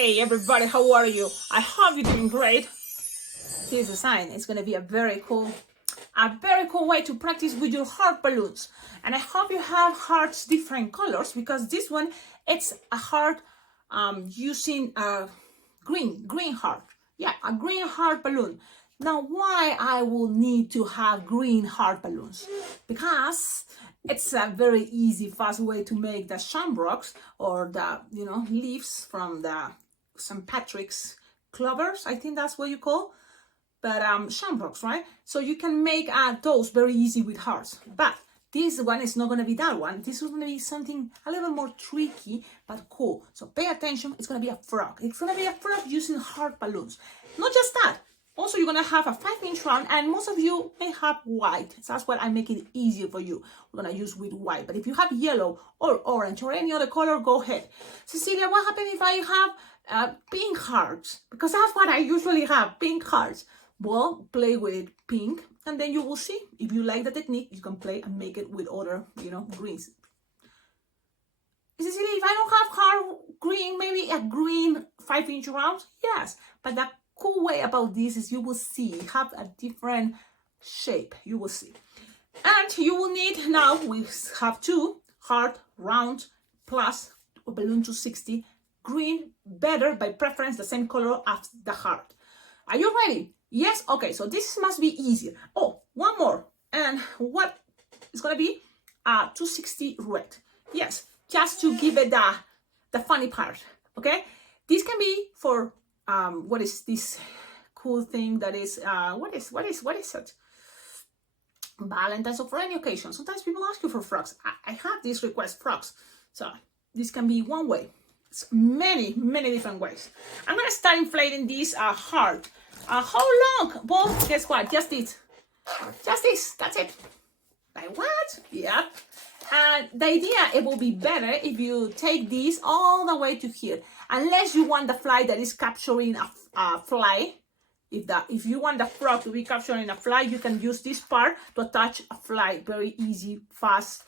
Hey everybody, how are you? I hope you're doing great. Here's a sign. It's going to be a very cool way to practice with your heart balloons. And I hope you have hearts different colors, because this one, it's a heart using a green heart. Yeah, a green heart balloon. Now, why I will need to have green heart balloons? Because it's a very easy, fast way to make the shamrocks, or the leaves from the St. Patrick's clovers. I think that's what you call, but shamrocks, right? So you can make those very easy with hearts. But this one is not going to be that one. This is going to be something a little more tricky, but cool. So pay attention. It's going to be a frog. It's going to be a frog using heart balloons. Not just that. Also, you're going to have a 5-inch round, and most of you may have white. So that's what I make it easier for you. We're going to use with white. But if you have yellow or orange or any other color, go ahead. Cecilia, what happens if I have pink hearts? Because that's what I usually have, pink hearts. Well, play with pink, and then you will see. If you like the technique, you can play and make it with other, greens. Cecilia, if I don't have heart green, maybe a green 5-inch round? Yes, but the cool way about this is you will see have a different shape. You will see, and you will need, now we have 2 heart round plus a balloon 260 green, better by preference the same color as the heart. Are you ready? Yes. Okay, so this must be easier. Oh, one more, and what is gonna be 260 red. Yes, just to give it the funny part. Okay, this can be for what is this cool thing that is what is it? Valentine's, or for any occasion. Sometimes people ask you for frogs. I have this request frogs, so this can be one way. It's many different ways. I'm gonna start inflating this heart. How long? Well, guess what? Just this. That's it. Like what? Yeah. And the idea, it will be better if you take this all the way to here, unless you want the fly that is capturing a fly. If you want the frog to be capturing a fly, you can use this part to attach a fly. Very easy, fast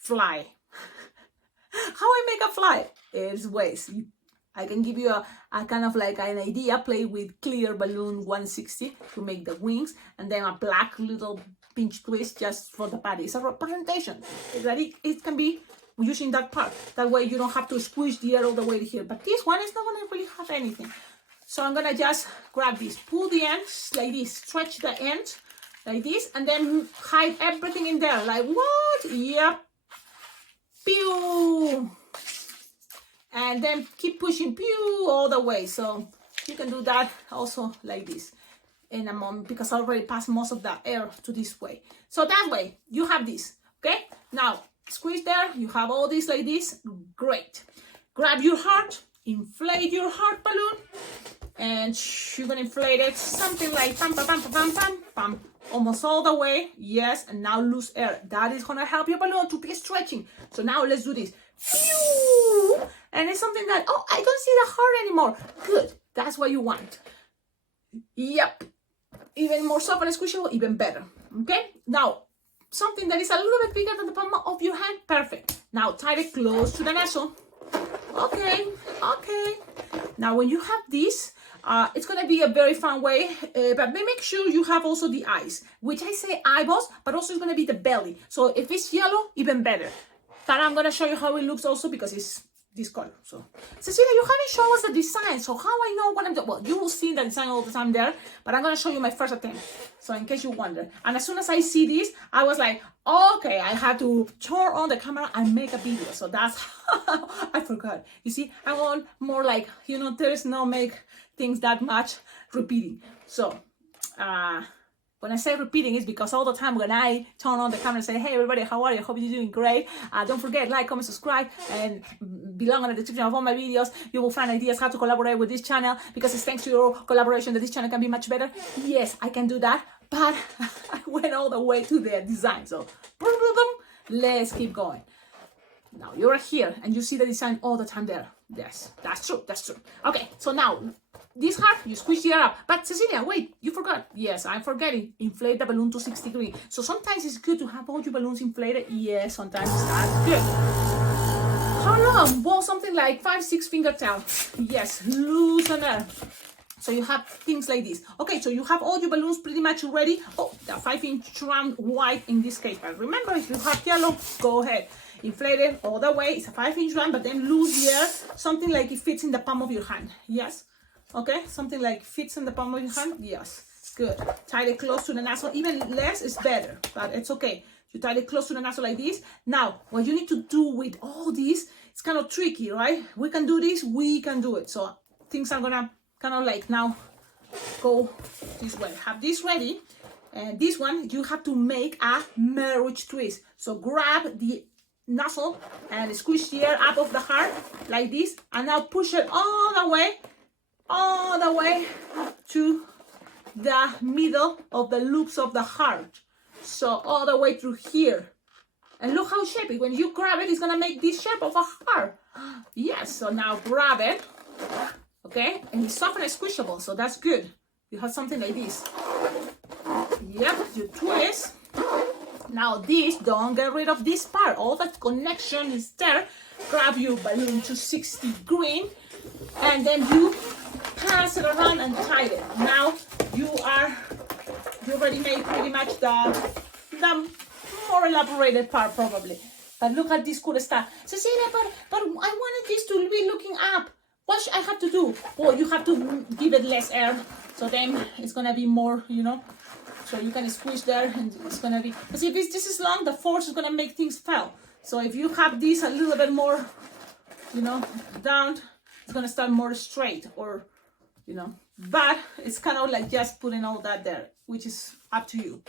fly. How I make a fly? There's ways. I can give you a kind of like an idea. Play with clear balloon 160 to make the wings, and then a black little pinch twist just for the body. It's a representation. It can be using that part. That way you don't have to squish the air all the way to here. But this one is not going to really have anything. So I'm going to just grab this, pull the ends like this, stretch the end like this, and then hide everything in there. Like what? Yep. Pew. And then keep pushing pew all the way. So you can do that also like this in a moment, because I already passed most of the air to this way. So that way you have this. Okay, now squeeze there. You have all this like this. Great. Grab your heart, inflate your heart balloon, and you're gonna inflate it something like pam pam pam pam pam pam, almost all the way. Yes, and now lose air. That is gonna help your balloon to be stretching. So now let's do this. Pew! And it's something that, oh, I don't see the heart anymore. Good. That's what you want. Yep. Even more soft and squishable, even better. Okay? Now, something that is a little bit bigger than the palm of your hand. Perfect. Now, tie it close to the nozzle. Okay. Now, when you have this, it's going to be a very fun way, but make sure you have also the eyes, which I say eyeballs, but also it's going to be the belly. So if it's yellow, even better. But I'm going to show you how it looks also, because it's this color. So Cecilia, you haven't shown us the design, so how I know what I'm doing? Well, you will see the design all the time there, but I'm going to show you my first attempt, so in case you wonder. And as soon as I see this, I was like, okay, I have to turn on the camera and make a video. So that's how I forgot. You see, I want more like, there's no make things that much repeating. So when I say repeating, it's because all the time when I turn on the camera and say, hey everybody, how are you? Hope you're doing great. Don't forget, like, comment, subscribe, and below in the description of all my videos, you will find ideas how to collaborate with this channel, because it's thanks to your collaboration that this channel can be much better. Yes, I can do that, but I went all the way to the design. So let's keep going. Now you're here and you see the design all the time there. Yes, that's true. Okay, so now this heart, you squish the air up. But Cecilia, wait, you forgot. Yes, I'm forgetting. Inflate the balloon to 60 degrees. So sometimes it's good to have all your balloons inflated. Yes, sometimes that's good. How long? Well, something like 5-6 finger tail. Yes, loosen her. So you have things like this. Okay, so you have all your balloons pretty much ready. Oh, the 5-inch round white in this case. But remember, if you have yellow, go ahead. Inflate it all the way. It's a 5-inch round, but then loose here. Something like it fits in the palm of your hand. Yes. Okay, something like fits in the palm of your hand. Yes. Good. Tie it close to the nozzle. Even less is better, but it's okay. You tie it close to the nozzle like this. Now, what you need to do with all this, it's kind of tricky, right? We can do this, we can do it. So things are gonna kind of like now go this way. Have this ready, and this one you have to make a marriage twist. So grab the nozzle and squish the air up of the heart like this, and now push it all the way to the middle of the loops of the heart. So all the way through here. And look how shapy. When you grab it, it's gonna make this shape of a heart. Yes, so now grab it. Okay, and it's soft and squishable, so that's good. You have something like this. Yep, you twist. Now this, don't get rid of this part. All that connection is there. Grab your balloon to 60 green, and then you pass it around and tie it. Now you already made pretty much the more elaborated part probably. But look at this cool stuff. Cecilia, but I wanted this to be looking up. What I have to do? Well, you have to give it less air, so then it's gonna be more, you know. So you can squish there, and it's gonna be. Because if this is long, the force is gonna make things fall. So if you have this a little bit more, you know, down, it's gonna start more straight, or, you know. But it's kind of like just putting all that there, which is up to you.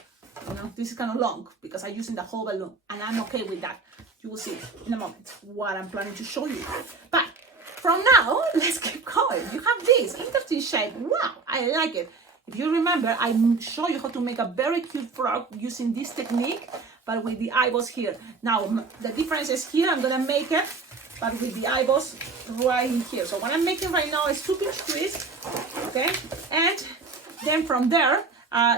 You know, this is kind of long because I'm using the whole balloon, and I'm okay with that. You will see in a moment what I'm planning to show you. But from now, let's keep going. You have this interesting shape. Wow, I like it. If you remember, I show you how to make a very cute frog using this technique, but with the eyeballs here. Now, the difference is here, I'm gonna make it, but with the eyeballs right in here. So what I'm making right now is 2-pinch twist, okay? And then from there,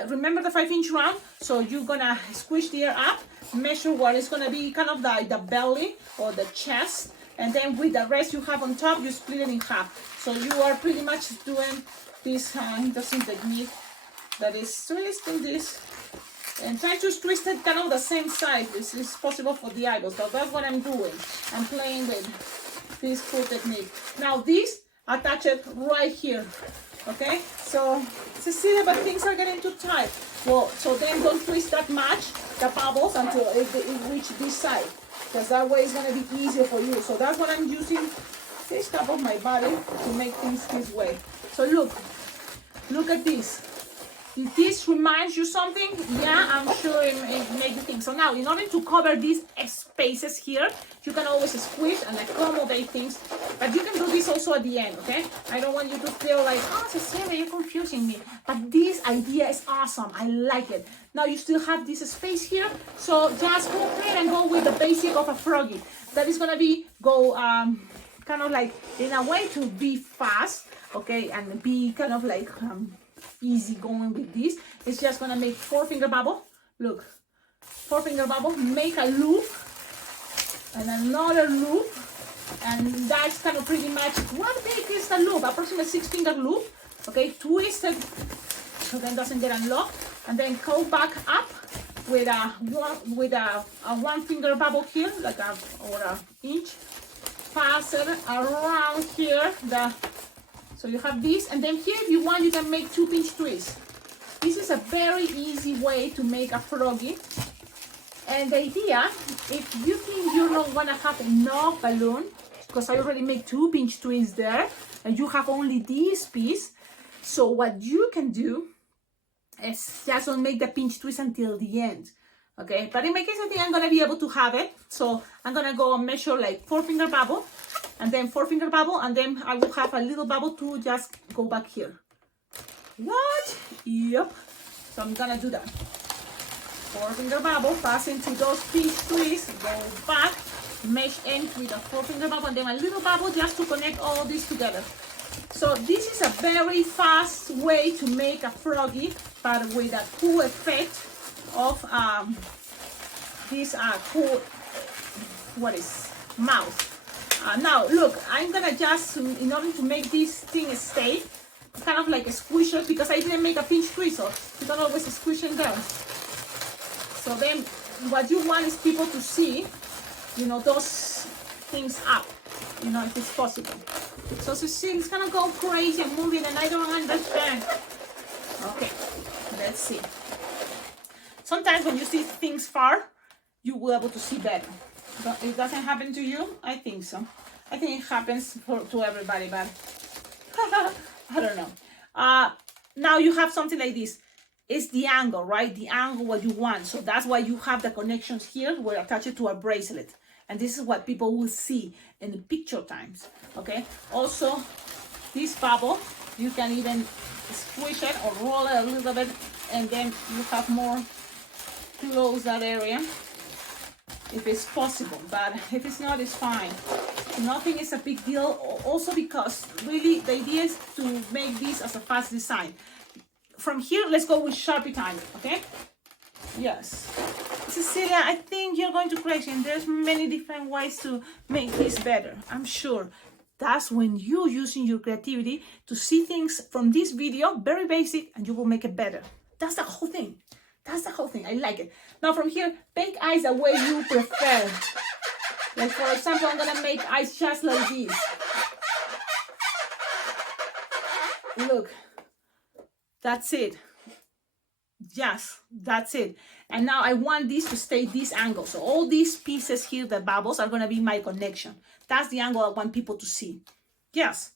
remember the 5-inch round? So you're gonna squish the air up, measure what is gonna be kind of like the belly or the chest, and then with the rest you have on top, you split it in half. So you are pretty much doing this interesting technique that is twisting this and trying to twist it kind of the same side. This is possible for the eyeballs, but that's what I'm doing. I'm playing with this cool technique. Now this, attach it right here, okay? So, Cecilia, but things are getting too tight. Well, so then don't twist that much, the bubbles, until it reaches this side, because that way it's gonna be easier for you. So that's what I'm using this top of my body to make things this way. So look at this. If this reminds you something, yeah, I'm sure it makes you think. So now, in order to cover these spaces here, you can always squish and accommodate things, but you can do this also at the end, okay? I don't want you to feel like, oh, Cecilia, you're confusing me. But this idea is awesome. I like it. Now you still have this space here, so just go ahead and go with the basic of a froggy. That is gonna be kind of like in a way to be fast, okay, and be kind of like easy going with this. It's just gonna make 4-finger bubble. Look, 4-finger bubble, make a loop and another loop, and that's kind of pretty much what big is the loop, approximately 6-finger loop, okay, twist it so then it doesn't get unlocked, and then go back up with a 1-finger bubble here, like a inch. Pass it around here, so you have this, and then here if you want you can make 2-pinch twists. This is a very easy way to make a froggy, and the idea, if you think you don't want to have enough balloon, because I already made 2-pinch twists there, and you have only this piece, so what you can do is just don't make the pinch twist until the end. Okay, but in my case, I think I'm gonna be able to have it. So I'm gonna go and measure like 4-finger bubble, and then 4-finger bubble, and then I will have a little bubble to just go back here. What? Yep. So I'm gonna do that. 4-finger bubble, pass into those pinch twists, go back, mesh in with a 4-finger bubble, and then a little bubble just to connect all this together. So this is a very fast way to make a froggy, but with a cool effect of this cool, mouth. Now look, I'm gonna just, in order to make this thing stay, kind of like a squisher, because I didn't make a pinch tweezer. You don't always squish them down. So then what you want is people to see, you know, those things up, you know, if it's possible. So Cecilia is gonna go crazy and moving, and I don't understand. Okay, let's see. Sometimes when you see things far, you will be able to see better. But it doesn't happen to you? I think so. I think it happens to everybody, but I don't know. Now you have something like this. It's the angle, right? The angle what you want. So that's why you have the connections here where attach it to a bracelet. And this is what people will see in the picture times. Okay. Also, this bubble, you can even squish it or roll it a little bit, and then you have more close that area if it's possible. But if it's not, it's fine. Nothing is a big deal. Also because really the idea is to make this as a fast design. From here, let's go with Sharpie time, okay? Yes. Cecilia, I think you're going to crazy, and there's many different ways to make this better. I'm sure. That's when you're using your creativity to see things from this video, very basic, and you will make it better. That's the whole thing. That's the whole thing. I like it. Now from here, make eyes the way you prefer. Like for example, I'm gonna make eyes just like this. Look. That's it. Yes, that's it. And now I want this to stay this angle. So all these pieces here, the bubbles, are gonna be my connection. That's the angle I want people to see. Yes.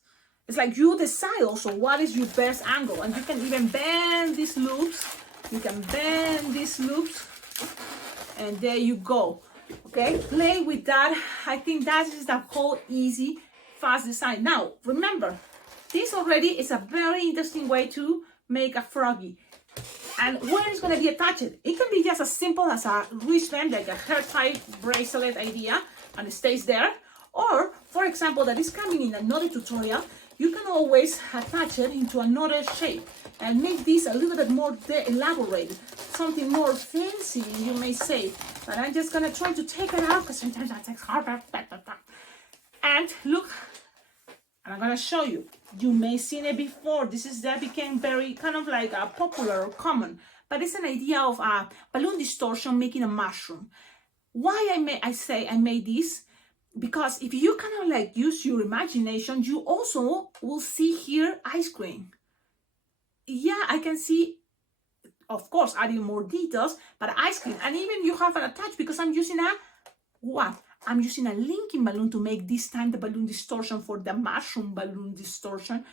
It's like you decide also what is your best angle. And you can even bend these loops. You can bend these loops. And there you go. Okay, play with that. I think that is the whole easy, fast design. Now, remember, this already is a very interesting way to make a froggy. And where is going to be attached? It can be just as simple as a wristband, like a hair tie bracelet idea, and it stays there. Or, for example, that is coming in another tutorial, you can always attach it into another shape and make this a little bit more elaborated, something more fancy, you may say. But I'm just gonna try to take it out because sometimes that takes harder. And look, and I'm gonna show you. You may seen it before. That became very kind of like a popular or common, but it's an idea of a balloon distortion making a mushroom. Why I made this? Because if you kind of like use your imagination, you also will see here ice cream. Yeah, I can see, of course, adding more details, but ice cream. And even you have an attach because I'm using I'm using a linking balloon to make this time the balloon distortion for the mushroom balloon distortion.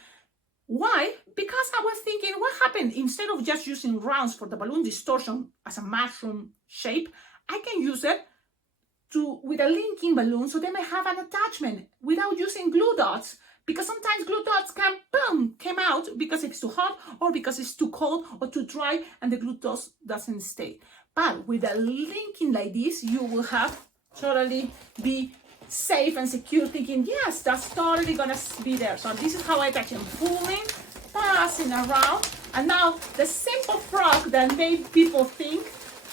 Why? Because I was thinking, what happened? Instead of just using rounds for the balloon distortion as a mushroom shape, I can use it with a linking balloon so they may have an attachment without using glue dots. Because sometimes glue dots came out because it's too hot or because it's too cold or too dry and the glue dots doesn't stay. But with a linking like this, you will have totally be safe and secure, thinking, yes, that's totally gonna be there. So this is how I attach them, pulling, passing around, and now the simple frog that made people think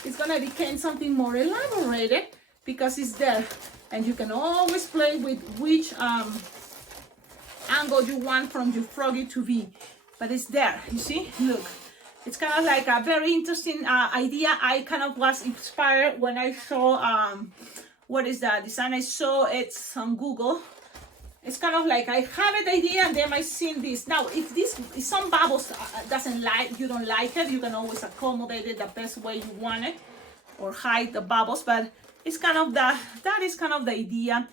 is gonna become something more elaborated because it's there. And you can always play with which angle you want from your froggy to be, but it's there. You see, look, it's kind of like a very interesting idea. I kind of was inspired when I saw what is that design? I saw it on Google. It's kind of like I have an idea and then I seen this. Now, if some bubbles you don't like it, you can always accommodate it the best way you want it or hide the bubbles. But it's kind of that is kind of the idea.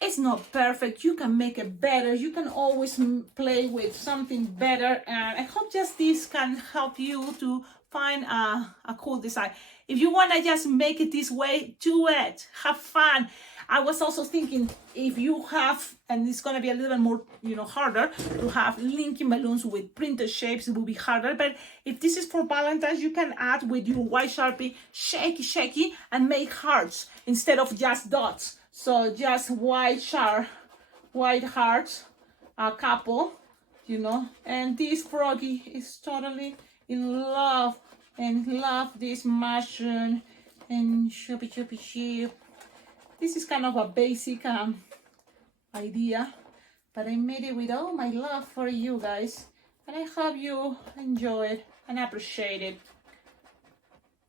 It's not perfect. You can make it better. You can always play with something better. And I hope just this can help you to find a cool design. If you want to just make it this way, do it. Have fun. I was also thinking if you have, and it's going to be a little bit more, harder to have linking balloons with printed shapes, it will be harder. But if this is for Valentine's, you can add with your white Sharpie, shaky, and make hearts instead of just dots. So just white hearts, a couple, and this froggy is totally in love and love this mushroom and shoopy. This is kind of a basic idea, but I made it with all my love for you guys, and I hope you enjoy it and appreciate it.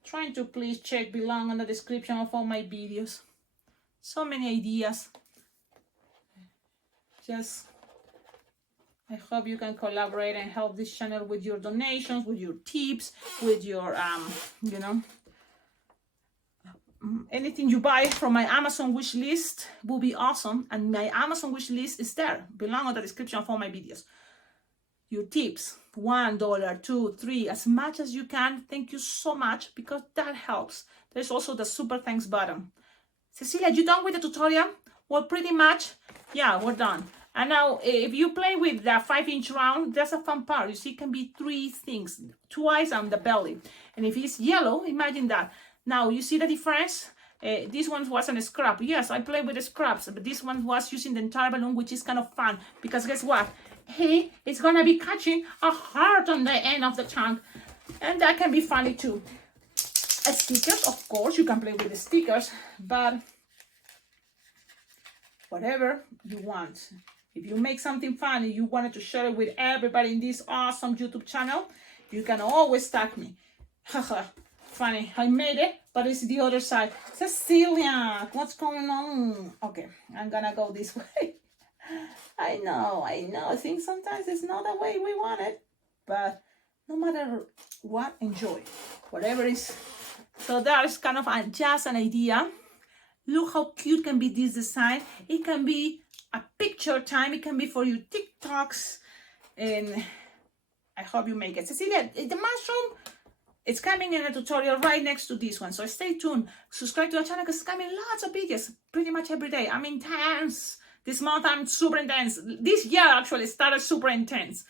Trying to please check below in the description of all my videos. So many ideas. Just I hope you can collaborate and help this channel with your donations, with your tips, with your you know, anything you buy from my Amazon wish list will be awesome. And my Amazon wish list is there, below in the description of all my videos. Your tips, $1, $2, $3, as much as you can. Thank you so much, because that helps. There's also the super thanks button. Cecilia, you done with the tutorial? Well, pretty much, yeah, we're done. And now, if you play with the 5-inch round, there's a fun part. You see, it can be 3 things, 2 eyes on the belly. And if it's yellow, imagine that. Now, you see the difference? This one wasn't a scrap. Yes, I play with the scraps, but this one was using the entire balloon, which is kind of fun, because guess what? He is gonna be catching a heart on the end of the trunk, and that can be funny too. Stickers, of course, you can play with the stickers, but whatever you want. If you make something fun and you wanted to share it with everybody in this awesome YouTube channel, you can always tag me. Haha, funny, I made it, but it's the other side. Cecilia, what's going on? Okay, I'm gonna go this way. I know. I think sometimes it's not the way we want it, but no matter what, enjoy whatever is. So that's kind of just an idea. Look how cute can be this design. It can be a picture time. It can be for your TikToks, and I hope you make it. Cecilia, the mushroom, it's coming in a tutorial right next to this one, so stay tuned. Subscribe to the channel, because it's coming lots of videos pretty much every day. I'm intense. This month I'm super intense. This year actually started super intense.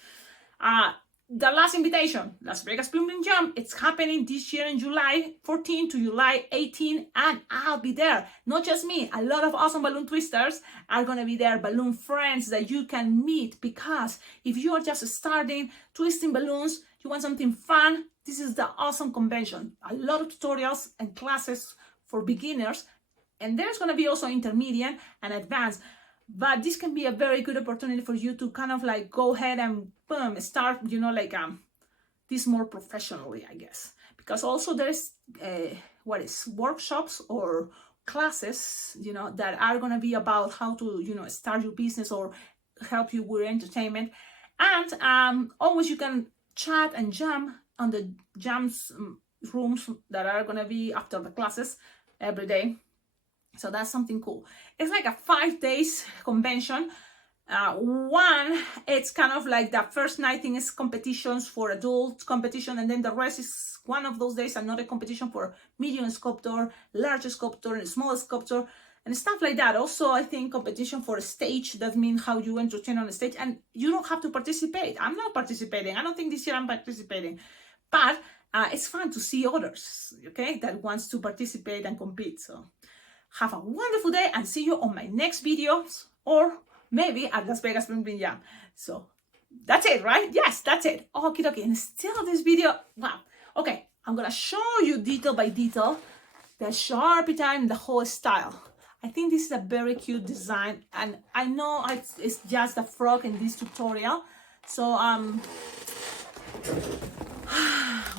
The last invitation, Las Vegas Bloom and Jump, it's happening this year in July 14 to July 18, and I'll be there. Not just me, a lot of awesome balloon twisters are gonna be there, balloon friends that you can meet, because if you are just starting twisting balloons, you want something fun, this is the awesome convention. A lot of tutorials and classes for beginners, and there's gonna be also intermediate and advanced. But this can be a very good opportunity for you to kind of like go ahead and boom, start, you know, like this more professionally, I guess. Because also there's workshops or classes, you know, that are going to be about how to, you know, start your business or help you with entertainment. And always you can chat and jam on the jams rooms that are going to be after the classes every day. So that's something cool. It's like a 5 days convention. One, it's kind of like the first night thing is competitions for adult competition, and then the rest is one of those days, another competition for medium sculptor, large sculptor, and small sculptor, and stuff like that. Also, I think competition for a stage, that means how you entertain on the stage, and you don't have to participate. I'm not participating. I don't think this year I'm participating, but it's fun to see others, okay, that wants to participate and compete. So have a wonderful day, and see you on my next videos, or maybe at Las Vegas Bloom Jam. So that's it, right? Yes, that's it. Okie dokie. And still this video, wow. Okay, I'm gonna show you detail by detail the Sharpie time, the whole style. I think this is a very cute design, and I know it's just a frog in this tutorial. So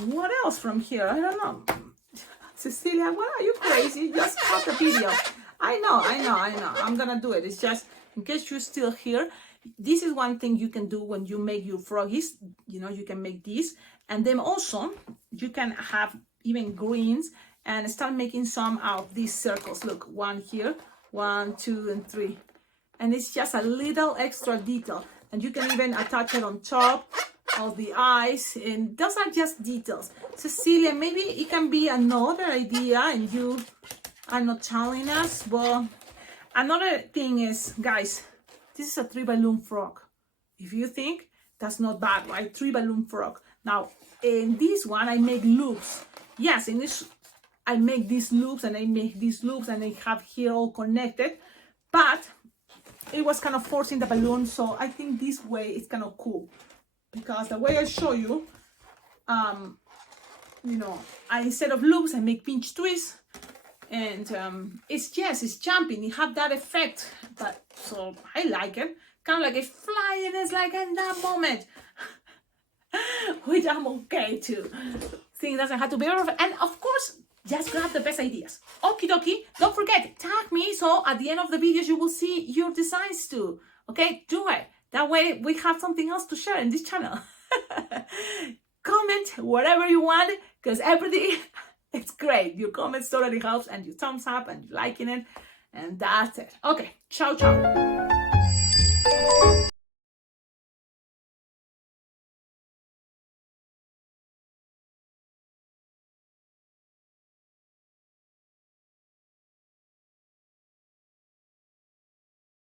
what else from here? I don't know. Cecilia, what are you crazy? Just cut the video. I know. I'm gonna do it. It's just in case you're still here. This is one thing you can do when you make your froggies. You know, you can make these, and then also you can have even greens and start making some of these circles. Look, one here, 1, 2, and 3, and it's just a little extra detail, and you can even attach it on top of the eyes, and those are just details. Cecilia, maybe it can be another idea and you are not telling us. But another thing is, guys, this is a 3 balloon frog. If you think, that's not bad, right? 3 balloon frog. Now in this one I make loops. Yes, in this I make these loops, and I make these loops, and I have here all connected, but it was kind of forcing the balloon. So I think this way is kind of cool, because the way I show you, you know, instead of loops, I make pinch twists, and it's jumping. It have that effect, but So I like it. Kind of like it's flying. It's like in that moment. Which I'm okay too. Thing doesn't have to be perfect. And of course, just grab the best ideas. Okie dokie. Don't forget, tag me so at the end of the videos you will see your designs too. Okay, do it. That way we have something else to share in this channel. Comment whatever you want, because everything, it's great. Your comments totally helps, and your thumbs up and you liking it. And that's it. Okay, ciao, ciao.